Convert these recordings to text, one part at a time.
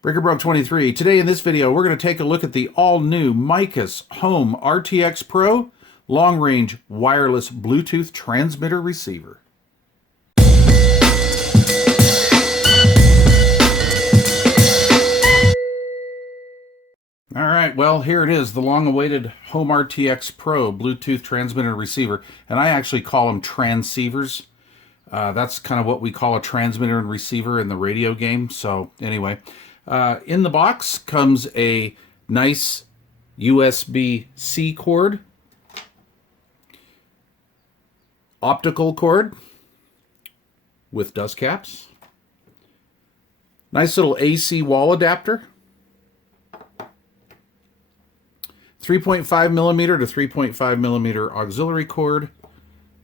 Brickerbroke 23. Today in this video, we're going to take a look at the all-new Miccus Home RTX Pro long-range wireless Bluetooth transmitter receiver. All right, well, here it is, the long-awaited Home RTX Pro Bluetooth transmitter receiver, and I actually call them transceivers. That's kind of what we call a transmitter and receiver in the radio game. So anyway, in the box comes a nice USB-C cord, optical cord with dust caps, nice little AC wall adapter, 3.5 millimeter to 3.5 millimeter auxiliary cord.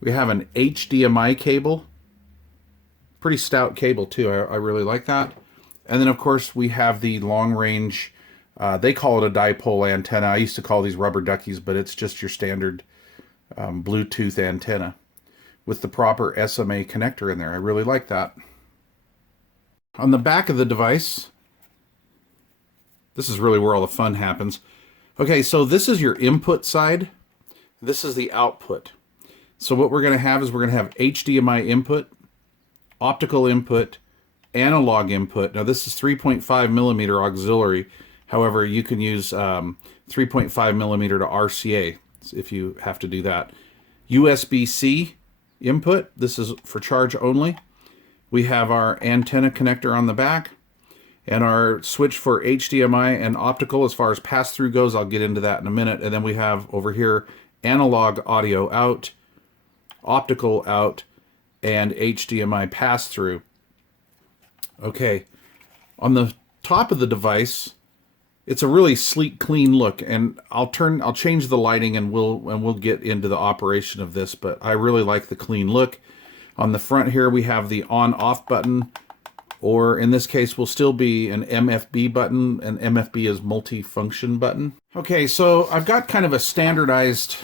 We have an HDMI cable, pretty stout cable too. I really like that. And then of course we have the long range, they call it a dipole antenna. I used to call these rubber duckies, but it's just your standard Bluetooth antenna with the proper SMA connector in there. I really like that. On the back of the device, this is really where all the fun happens. Okay, so this is your input side. This is the output. So what we're going to have is we're going to have HDMI input, optical input, analog input. Now this is 3.5 millimeter auxiliary. However, you can use 3.5 millimeter to RCA if you have to do that. USB-C input. This is for charge only. We have our antenna connector on the back and our switch for HDMI and optical as far as pass-through goes. I'll get into that in a minute. And then we have over here analog audio out, optical out, and HDMI pass-through. Okay, on the top of the device, it's a really sleek, clean look, and I'll change the lighting and we'll get into the operation of this, but I really like the clean look. On the front here we have the on-off button, or in this case will still be an MFB button, and MFB is multi-function button. Okay, so I've got kind of a standardized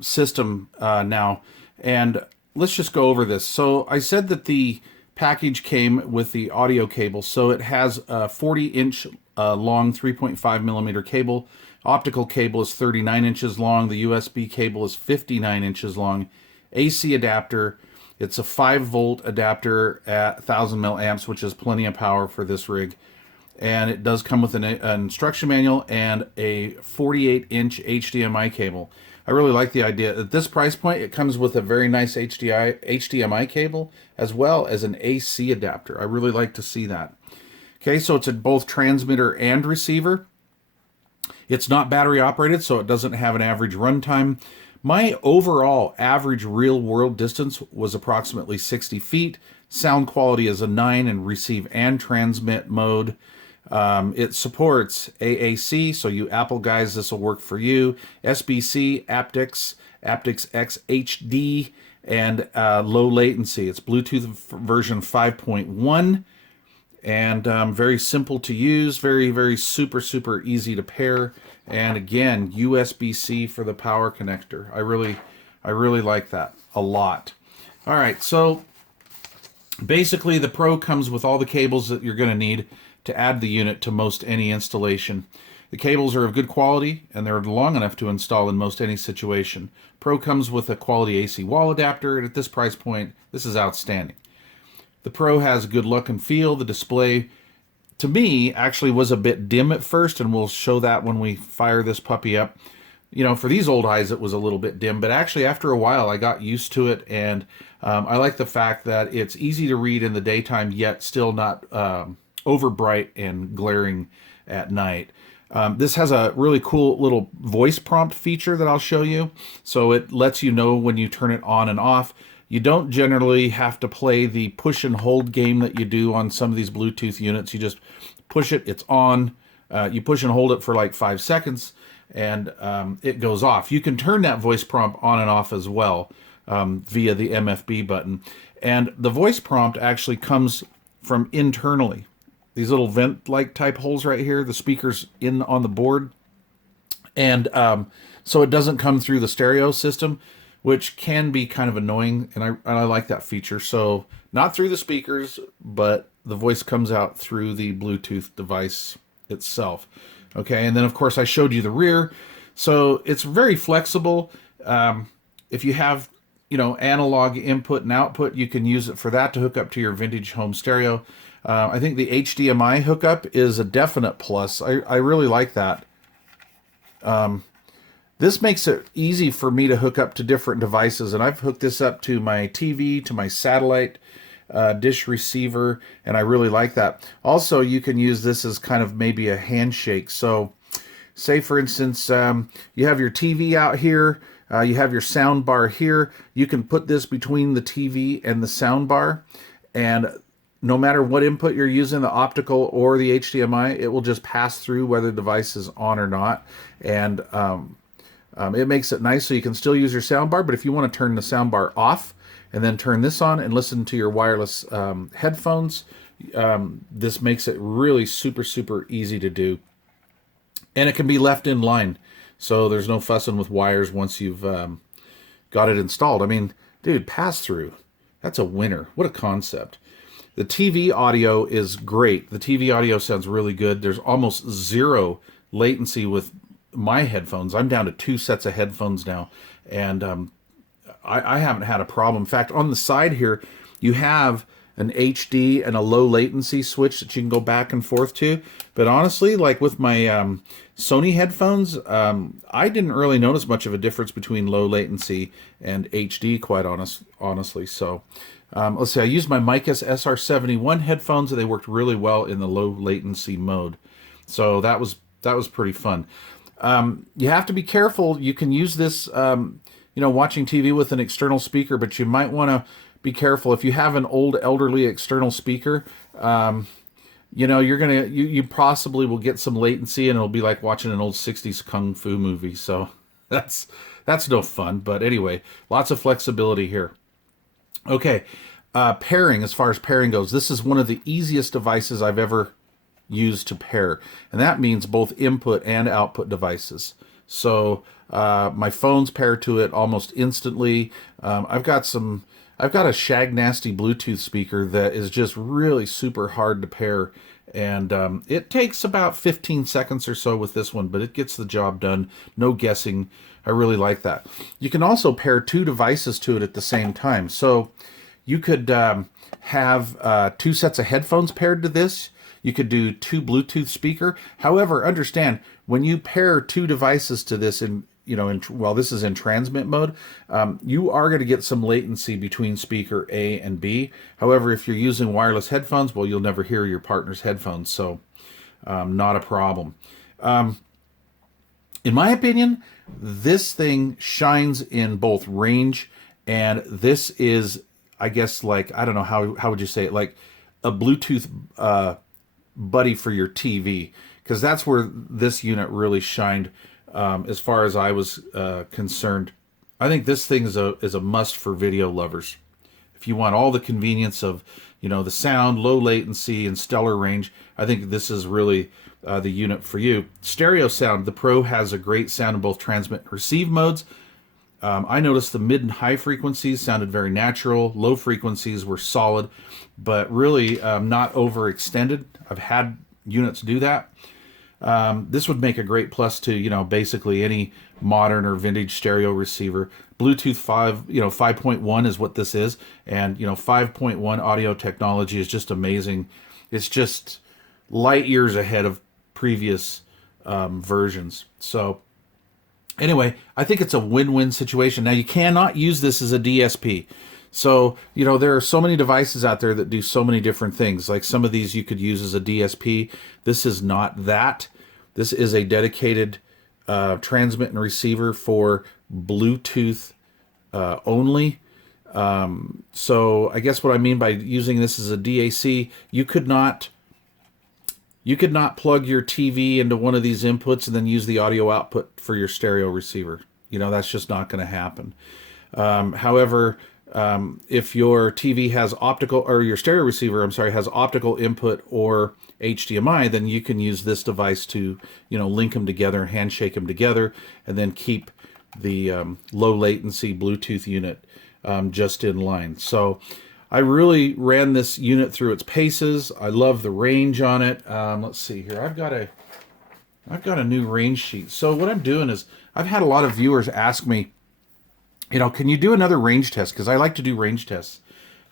system now, and let's just go over this. So I said that the package came with the audio cable, so it has a 40-inch long 3.5 millimeter cable. Optical cable is 39 inches long. The USB cable is 59 inches long. AC adapter, it's a 5-volt adapter at 1000 milliamps, which is plenty of power for this rig. And it does come with an instruction manual and a 48-inch HDMI cable. I really like the idea. At this price point, it comes with a very nice HDMI cable as well as an AC adapter. I really like to see that. Okay, so it's a both transmitter and receiver. It's not battery operated, so it doesn't have an average runtime. My overall average real-world distance was approximately 60 feet. Sound quality is a 9 in receive and transmit mode. It supports AAC, so you Apple guys, this will work for you. SBC, aptX, aptX X HD, and low latency. It's Bluetooth version 5.1, and very simple to use, very super easy to pair. And again, USB-C for the power connector. I really like that a lot. All right, so basically the Pro comes with all the cables that you're going to need to add the unit to most any installation. The cables are of good quality and they're long enough to install in most any situation. Pro comes with a quality AC wall adapter, and at this price point, this is outstanding. The Pro has a good look and feel. The display, to me, actually was a bit dim at first, and we'll show that when we fire this puppy up. You know, for these old eyes, it was a little bit dim, but actually after a while, I got used to it, and I like the fact that it's easy to read in the daytime, yet still not over bright and glaring at night. This has a really cool little voice prompt feature that I'll show you. So it lets you know when you turn it on and off. You don't generally have to play the push and hold game that you do on some of these Bluetooth units. You just push it, it's on. You push and hold it for like 5 seconds, and it goes off. You can turn that voice prompt on and off as well via the MFB button. And the voice prompt actually comes from internally. These little vent-like type holes right here, the speaker's in on the board. And so it doesn't come through the stereo system, which can be kind of annoying, and I like that feature. So not through the speakers, but the voice comes out through the Bluetooth device itself. Okay, and then of course I showed you the rear, so it's very flexible. If you have, you know, analog input and output, you can use it for that to hook up to your vintage home stereo. I think the HDMI hookup is a definite plus. I really like that. This makes it easy for me to hook up to different devices, and I've hooked this up to my TV, to my satellite dish receiver, and I really like that. Also, you can use this as kind of maybe a handshake. So, say for instance, you have your TV out here, you have your sound bar here. You can put this between the TV and the sound bar, and no matter what input you're using, the optical or the HDMI, it will just pass through whether the device is on or not. And it makes it nice so you can still use your soundbar, but if you want to turn the soundbar off and then turn this on and listen to your wireless headphones, this makes it really super, super easy to do. And it can be left in line, so there's no fussing with wires once you've got it installed. I mean, dude, pass-through, that's a winner. What a concept. The TV audio is great. The TV audio sounds really good. There's almost zero latency with my headphones. I'm down to 2 sets of headphones now, and I haven't had a problem. In fact, on the side here, you have an HD and a low latency switch that you can go back and forth to. But honestly, like with my Sony headphones, I didn't really notice much of a difference between low latency and HD, quite honestly. So let's see, I used my Miccus SR71 headphones, and they worked really well in the low latency mode. So that was pretty fun. You have to be careful. You can use this, you know, watching TV with an external speaker, but you might want to be careful. If you have an old elderly external speaker, you know, you possibly will get some latency, and it'll be like watching an old 60s kung fu movie. So that's no fun. But anyway, lots of flexibility here. Okay, pairing, as far as pairing goes, this is one of the easiest devices I've ever used to pair, and that means both input and output devices. So my phones pair to it almost instantly. I've got a Shag Nasty Bluetooth speaker that is just really super hard to pair, and it takes about 15 seconds or so with this one, but it gets the job done. No guessing. I really like that. You can also pair 2 devices to it at the same time. So you could have 2 sets of headphones paired to this. You could do 2 Bluetooth speaker. However, understand, when you pair 2 devices to this while this is in transmit mode, you are going to get some latency between speaker A and B. However, if you're using wireless headphones, well, you'll never hear your partner's headphones, so not a problem. In my opinion, this thing shines in both range, and this is, I guess, like, I don't know, how would you say it, like a Bluetooth buddy for your TV, because that's where this unit really shined. As far as I was concerned, I think this thing is a must for video lovers. If you want all the convenience of, you know, the sound, low latency, and stellar range, I think this is really the unit for you. Stereo sound, the Pro has a great sound in both transmit and receive modes. I noticed the mid and high frequencies sounded very natural. Low frequencies were solid, but really not overextended. I've had units do that. This would make a great plus to, you know, basically any modern or vintage stereo receiver. Bluetooth 5.1 is what this is. And, you know, 5.1 audio technology is just amazing. It's just light years ahead of previous versions. So anyway, I think it's a win-win situation. Now, you cannot use this as a DSP. So, you know, there are so many devices out there that do so many different things. Like some of these you could use as a DSP. This is not that. This is a dedicated transmit and receiver for Bluetooth only. So I guess what I mean by using this as a DAC, you could not plug your TV into one of these inputs and then use the audio output for your stereo receiver. You know, that's just not going to happen. However, if your TV has optical, or your stereo receiver, I'm sorry, has optical input or HDMI, then you can use this device to, you know, link them together, handshake them together, and then keep the low latency Bluetooth unit just in line. So I really ran this unit through its paces. I love the range on it. Let's see here. I've got a new range sheet. So what I'm doing is I've had a lot of viewers ask me, you know, can you do another range test? Because I like to do range tests.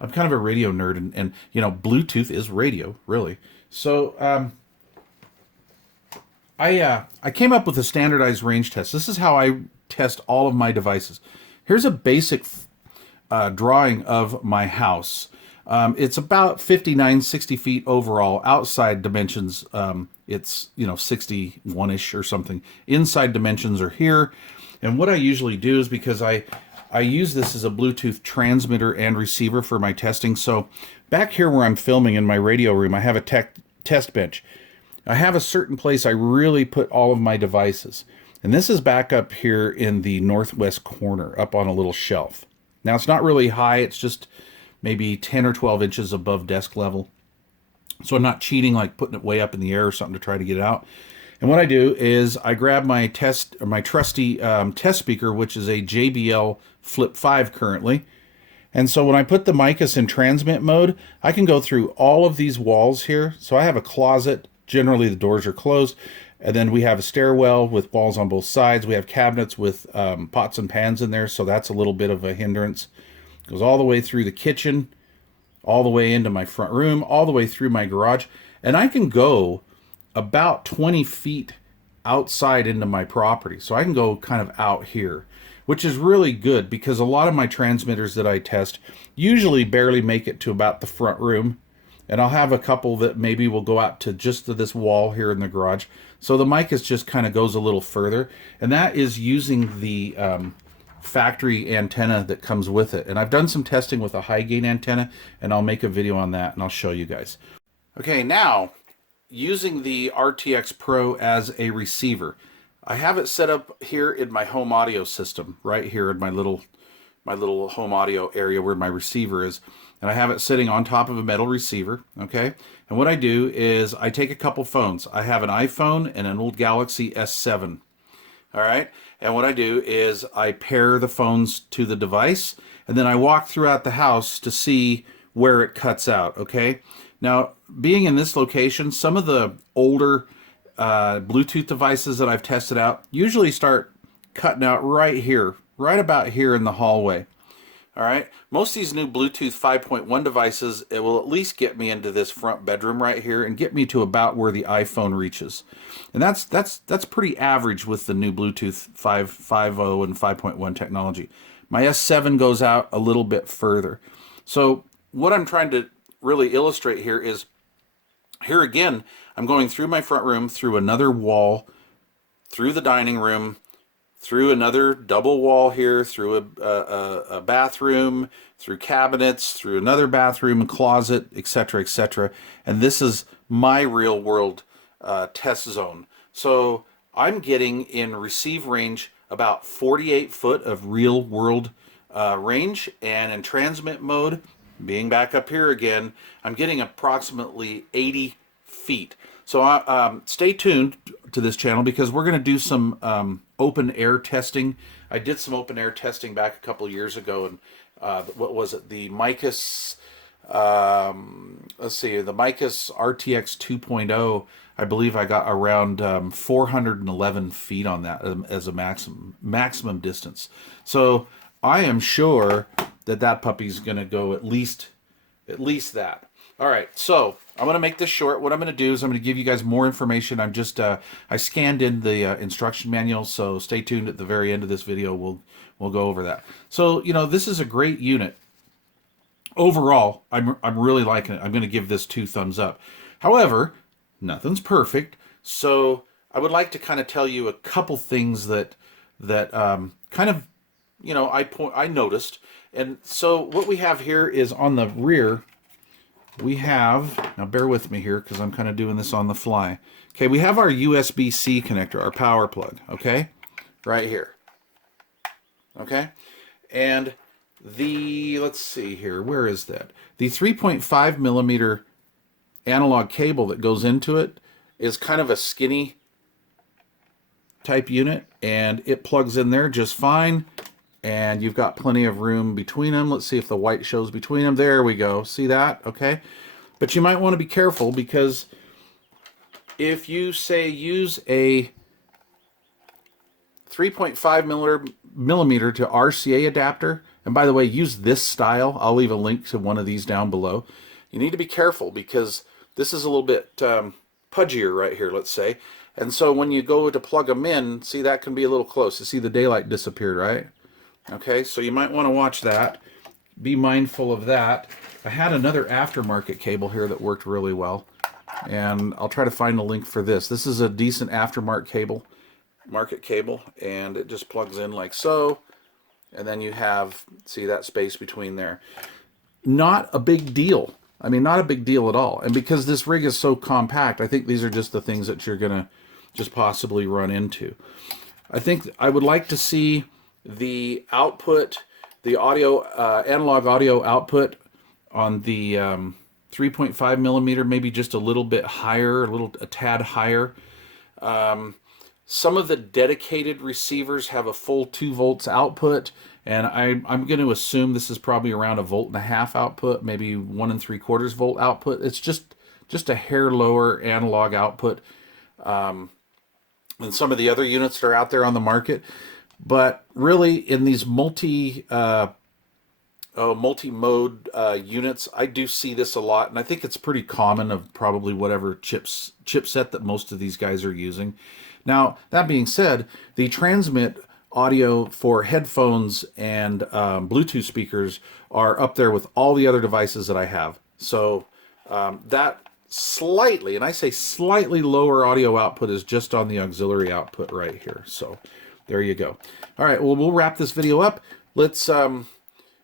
I'm kind of a radio nerd, and you know, Bluetooth is radio, really. So I came up with a standardized range test. This is how I test all of my devices. Here's a basic drawing of my house. It's about 59, 60 feet overall. Outside dimensions, it's, you know, 61-ish or something. Inside dimensions are here. And what I usually do is, because I use this as a Bluetooth transmitter and receiver for my testing. So back here where I'm filming in my radio room, I have a test bench. I have a certain place I really put all of my devices. And this is back up here in the northwest corner, up on a little shelf. Now, it's not really high. It's just maybe 10 or 12 inches above desk level. So I'm not cheating, like putting it way up in the air or something to try to get it out. And what I do is I grab my trusty test speaker, which is a JBL Flip 5 currently. And so when I put the Miccus in transmit mode, I can go through all of these walls here. So I have a closet. Generally, the doors are closed. And then we have a stairwell with walls on both sides. We have cabinets with pots and pans in there, so that's a little bit of a hindrance. Goes all the way through the kitchen, all the way into my front room, all the way through my garage. And I can go about 20 feet outside into my property. So I can go kind of out here, which is really good because a lot of my transmitters that I test usually barely make it to about the front room. And I'll have a couple that maybe will go out to just to this wall here in the garage. So the Miccus just kind of goes a little further. And that is using the factory antenna that comes with it. And I've done some testing with a high gain antenna, and I'll make a video on that and I'll show you guys. Okay, now using the RTX Pro as a receiver. I have it set up here in my home audio system, right here in my little home audio area where my receiver is. And I have it sitting on top of a metal receiver, okay? And what I do is I take a couple phones. I have an iPhone and an old Galaxy S7, all right? And what I do is I pair the phones to the device, and then I walk throughout the house to see where it cuts out, okay? Now, being in this location, some of the older Bluetooth devices that I've tested out usually start cutting out right here, right about here in the hallway. All right, most of these new Bluetooth 5.1 devices, it will at least get me into this front bedroom right here and get me to about where the iPhone reaches. And that's pretty average with the new Bluetooth 5.0 and 5.1 technology. My S7 goes out a little bit further. So what I'm trying to really illustrate here is, here again, I'm going through my front room, through another wall, through the dining room, through another double wall here, through a bathroom, through cabinets, through another bathroom, closet, etc., etc. And this is my real world test zone. So I'm getting in receive range about 48 foot of real world range, and in transmit mode, being back up here again, I'm getting approximately 80 feet. So stay tuned to this channel because we're going to do some open air testing. I did some open air testing back a couple years ago, and what was it? The Miccus, let's see, the Miccus RTX 2.0. I believe I got around 411 feet on that as a maximum distance. So I am sure that puppy's going to go at least that. All right, so I'm going to make this short. What I'm going to do is I'm going to give you guys more information. I'm just I scanned in the instruction manual, so stay tuned at the very end of this video. We'll go over that. So, you know, this is a great unit. Overall, I'm really liking it. I'm going to give this 2 thumbs up. However, nothing's perfect, so I would like to kind of tell you a couple things that kind of, you know, I noticed. And so what we have here is on the rear, we have, now bear with me here because I'm kind of doing this on the fly. Okay, we have our USB-C connector, our power plug, okay? Right here. Okay? And let's see here, where is that? The 3.5 millimeter analog cable that goes into it is kind of a skinny type unit, and it plugs in there just fine. and you've got plenty of room between them. Let's see if the white shows between them. There we go. See that? Okay. But you might want to be careful, because if you say use a 3.5 millimeter to RCA adapter, and by the way, use this style. I'll leave a link to one of these down below. You need to be careful, because this is a little bit pudgier right here, let's say. And so when you go to plug them in, see, that can be a little close. You see the daylight disappeared, right? Okay, so you might want to watch that. Be mindful of that. I had another aftermarket cable here that worked really well, and I'll try to find a link for this. This is a decent aftermarket cable, and it just plugs in like so, and then you have, see that space between there. Not a big deal. I mean, not a big deal at all. And because this rig is so compact, I think these are just the things that you're going to just possibly run into. I think I would like to see the output, the audio, analog audio output on the 3.5 millimeter, maybe just a little bit higher, a tad higher. Some of the dedicated receivers have a full 2 volts output, and I'm going to assume this is probably around 1.5 volt output, maybe 1 3/4 volt output. It's just a hair lower analog output than some of the other units that are out there on the market. But really, in these multi-mode units, I do see this a lot, and I think it's pretty common of probably whatever chipset that most of these guys are using. Now, that being said, the transmit audio for headphones and Bluetooth speakers are up there with all the other devices that I have. So that slightly, and I say slightly lower audio output is just on the auxiliary output right here. So there you go. All right, well, we'll wrap this video up. Let's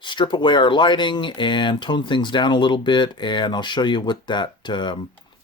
strip away our lighting and tone things down a little bit, and I'll show you what that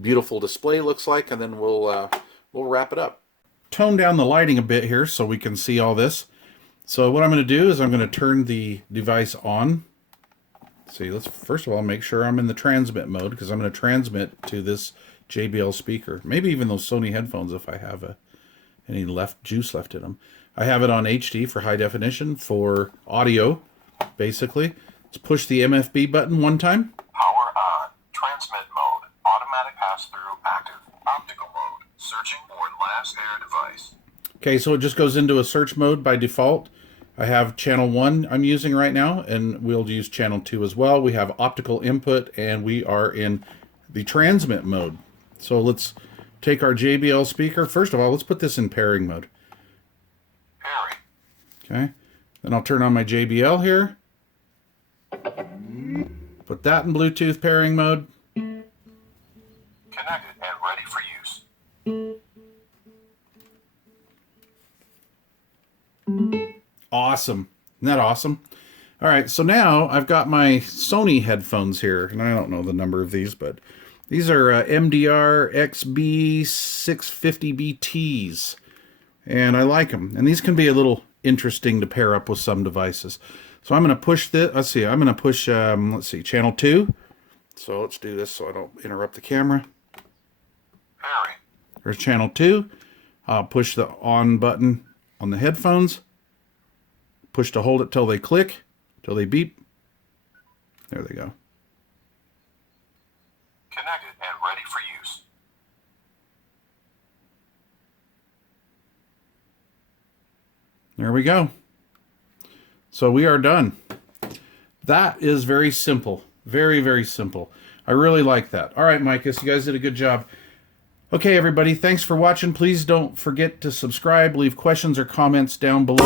beautiful display looks like, and then we'll wrap it up. Tone down the lighting a bit here so we can see all this. So what I'm going to do is I'm going to turn the device on. See, let's first of all make sure I'm in the transmit mode, because I'm going to transmit to this JBL speaker. Maybe even those Sony headphones if I have any juice left in them. I have it on HD for high definition for audio, basically. Let's push the MFB button one time. Power on. Transmit mode. Automatic pass-through active. Optical mode. Searching for last air device. Okay, so it just goes into a search mode by default. I have channel 1 I'm using right now, and we'll use channel 2 as well. We have optical input, and we are in the transmit mode. So let's take our JBL speaker. First of all, let's put this in pairing mode. Pairing. Okay, then I'll turn on my JBL here. Put that in Bluetooth pairing mode. Connected and ready for use. Awesome. Isn't that awesome? All right, so now I've got my Sony headphones here, and I don't know the number of these, but these are MDR XB650BTs, and I like them. And these can be a little interesting to pair up with some devices. So I'm going to push this. Let's see. I'm going to push, let's see, channel 2. So let's do this so I don't interrupt the camera. Pairing. There's channel 2. I'll push the on button on the headphones. Push to hold it till they click, till they beep. There they go. Connected and ready for use. There we go. So we are done. That is very simple. Very, very simple. I really like that. All right, Miccus, you guys did a good job. Okay, everybody, thanks for watching. Please don't forget to subscribe, leave questions or comments down below.